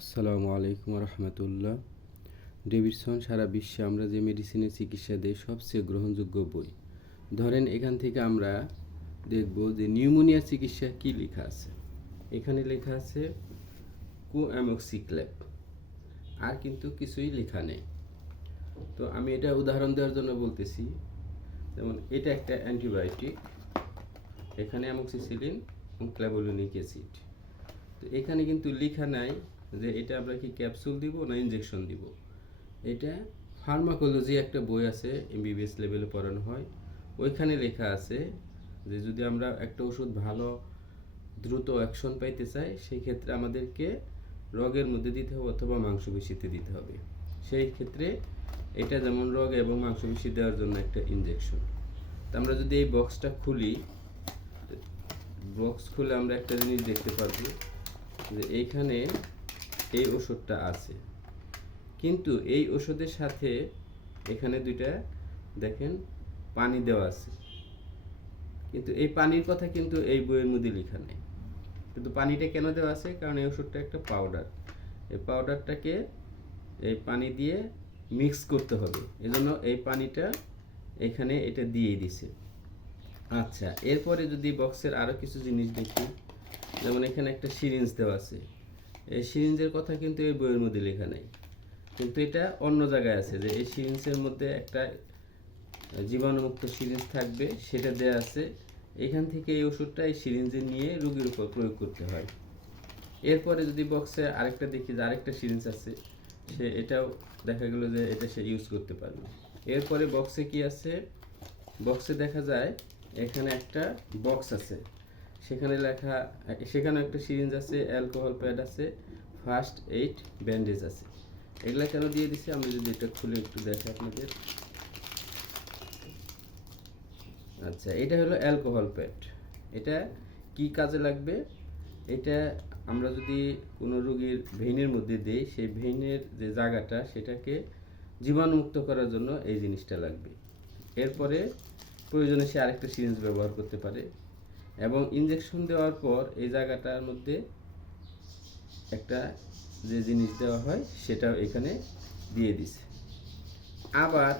আসসালামু আলাইকুম রহমতুল্লাহ। ডেভিডসন সারা বিশ্বে আমরা যে মেডিসিনের চিকিৎসা দিই সবচেয়ে গ্রহণযোগ্য বই। ধরেন এখান থেকে আমরা দেখব যে নিউমোনিয়া চিকিৎসা কি লেখা আছে। এখানে লেখা আছে কোঅ্যামোক্সিক্ল্যাপ, আর কিন্তু কিছুই লেখা নেই। তো আমি এটা উদাহরণ দেওয়ার জন্য বলতেছি, যেমন এটা একটা অ্যান্টিবায়োটিক, এখানে অ্যামোক্সিসিলিন এবং ক্ল্যাভোলিনিক অ্যাসিড। তো এখানে কিন্তু লেখা নাই যে এটা আমরা কি ক্যাপসুল দিব না ইনজেকশন দিব। এটা ফার্মাকোলজি একটা বই আছে, এমবিবিএস লেভেলে পড়ানো হয়, ওইখানে লেখা আছে যে যদি আমরা একটা ওষুধ ভালো দ্রুত অ্যাকশন পাইতে চাই সেই ক্ষেত্রে আমাদেরকে রগের মধ্যে দিতে হবে অথবা মাংসপেশিতে দিতে হবে। সেই ক্ষেত্রে এটা যেমন রগ এবং মাংসপেশি দেওয়ার জন্য একটা ইনজেকশন। তো আমরা যদি এই বক্সটা খুলি, বক্স খুলে আমরা একটা জিনিস দেখতে পারবো যে এইখানে এই ওষুধটা আছে, কিন্তু এই ওষুধের সাথে এখানে দুইটা দেখেন পানি দেওয়া আছে, কিন্তু এই পানির কথা কিন্তু এই বইয়ের মধ্যে লেখা নেই। কিন্তু পানিটা কেন দেওয়া আছে? কারণ এই ওষুধটা একটা পাউডার, এই পাউডারটাকে এই পানি দিয়ে মিক্স করতে হবে, এজন্য এই পানিটা এখানে এটা দিয়েই দিছে। আচ্ছা, এরপরে যদি বক্সের আরও কিছু জিনিস দেখি, যেমন এখানে একটা সিরিঞ্জ দেওয়া আছে, এই সিরিঞ্জের কথা কিন্তু এই বইয়ের মধ্যে লেখা নেই, কিন্তু এটা অন্য জায়গায় আছে যে এই সিরিঞ্জের মধ্যে একটা জীবাণুমুক্ত সিরিঞ্জ থাকবে, সেটা দেওয়া আছে। এখান থেকে এই ওষুধটা এই সিরিঞ্জে নিয়ে রোগীর উপর প্রয়োগ করতে হয়। এরপরে যদি বক্সে আরেকটা দেখি যে আরেকটা সিরিঞ্জ আছে, সে এটাও দেখা গেল যে এটা সে ইউজ করতে পারবে। এরপরে বক্সে কি আছে? বক্সে দেখা যায় এখানে একটা বক্স আছে, সেখানে লেখা, সেখানে একটা সিরিঞ্জ আছে, অ্যালকোহল প্যাড আছে, ফার্স্ট এইড ব্যান্ডেজ আছে। এগুলা কেন দিয়ে দিছে? আমি যদি এটা খুলে একটু দেখি আপনাদের। আচ্ছা, এটা হলো অ্যালকোহল প্যাড। এটা কি কাজে লাগবে? এটা আমরা যদি কোনো রোগীর ভেইনের মধ্যে দেই, সেই ভেইনের যে জায়গাটা সেটাকে জীবাণুমুক্ত করার জন্য এই জিনিসটা লাগবে। এরপরে প্রয়োজনে সে আরেকটা সিরিঞ্জ ব্যবহার করতে পারে, এবং ইনজেকশন দেওয়ার পর এই জায়গাটার মধ্যে একটা যে জিনিস দেওয়া হয় সেটাও এখানে দিয়ে দিছে। আবার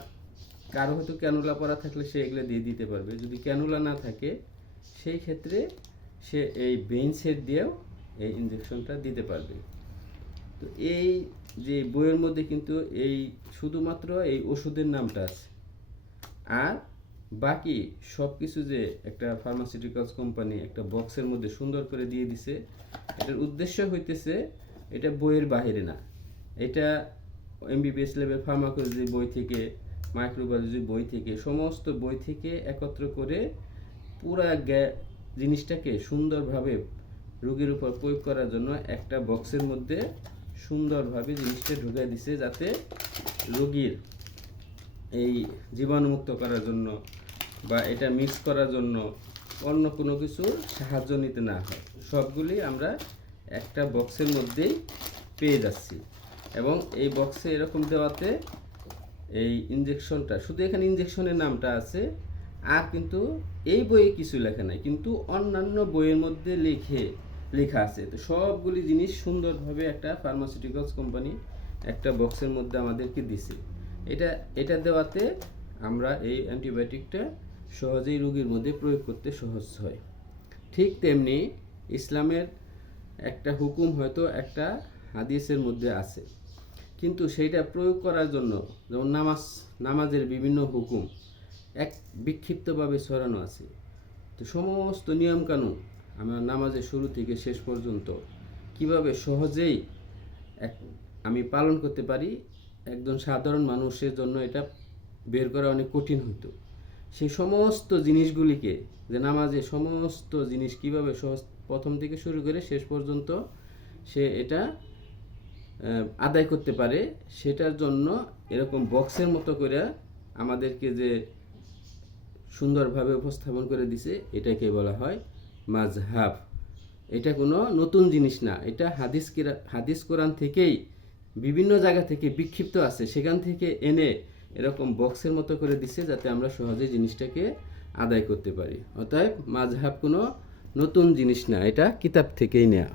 কারো হয়তো ক্যানুলা পরা থাকলে সে এগুলো দিয়ে দিতে পারবে, যদি ক্যানুলা না থাকে সেই ক্ষেত্রে সে এই বেইন সেট দিয়েও এই ইনজেকশনটা দিতে পারবে। তো এই যে বইয়ের মধ্যে কিন্তু এই শুধুমাত্র এই ওষুধের নামটা আছে, আর বাকি সব কিছু যে একটা ফার্মাসিউটিক্যালস কোম্পানি একটা বক্সের মধ্যে সুন্দর করে দিয়ে দিছে, এটার উদ্দেশ্য হইতেছে এটা বইয়ের বাইরে না, এটা এমবিবিএস লেভেল ফার্মাকোলজি বই থেকে, মাইক্রোবায়োলজি বই থেকে, সমস্ত বই থেকে একত্র করে পুরা জিনিসটাকে সুন্দরভাবে রোগীর উপর প্রয়োগ করার জন্য একটা বক্সের মধ্যে সুন্দরভাবে জিনিসটা ঢুকাই দিছে, যাতে রোগীর এই জীবাণুমুক্ত করার জন্য বা এটা মিক্স করার জন্য অন্য কোনো কিছুর সাহায্য নিতে না হয়। সবগুলি আমরা একটা বক্সের মধ্যেই পেয়ে যাচ্ছি, এবং এই বক্সে এরকম দেওয়াতে এই ইনজেকশনটা, শুধু এখানে ইনজেকশনের নামটা আছে, আর কিন্তু এই বইয়ে কিছু লেখা নাই, কিন্তু অন্যান্য বইয়ের মধ্যে লেখা আছে। তো সবগুলি জিনিস সুন্দরভাবে একটা ফার্মাসিউটিক্যালস কোম্পানি একটা বক্সের মধ্যে আমাদেরকে দিছে। এটা দেওয়াতে আমরা এই অ্যান্টিবায়োটিকটা সহজেই রোগীর মধ্যে প্রয়োগ করতে সহজ হয়। ঠিক তেমনি ইসলামের একটা হুকুম হয়তো একটা হাদিসের মধ্যে আছে, কিন্তু সেইটা প্রয়োগ করার জন্য, যেমন নামাজের বিভিন্ন হুকুম এক বিক্ষিপ্তভাবে ছড়ানো আছে। তো সমস্ত নিয়মকানুন আমার নামাজের শুরু থেকে শেষ পর্যন্ত কিভাবে সহজেই আমি পালন করতে পারি, একজন সাধারণ মানুষের জন্য এটা বের করা অনেক কঠিন হতো। সেই সমস্ত জিনিসগুলিকে, যে নামাজে সমস্ত জিনিস কিভাবে সহজ প্রথম থেকে শুরু করে শেষ পর্যন্ত সে এটা আদায় করতে পারে, সেটার জন্য এরকম বক্সের মতো করে আমাদেরকে যে সুন্দরভাবে উপস্থাপন করে দিছে, এটাকে বলা হয় মাযহাব। এটা কোনো নতুন জিনিস না, এটা হাদিস কোরআন থেকেই বিভিন্ন জায়গা থেকে বিক্ষিপ্ত আছে, সেখান থেকে এনে এরকম বক্সের মতো করে দিছে যাতে আমরা সহজে জিনিসটাকে আদায় করতে পারি। অতএব মাযহাব কোনো নতুন জিনিস না, এটা কিতাব থেকেই নেওয়া।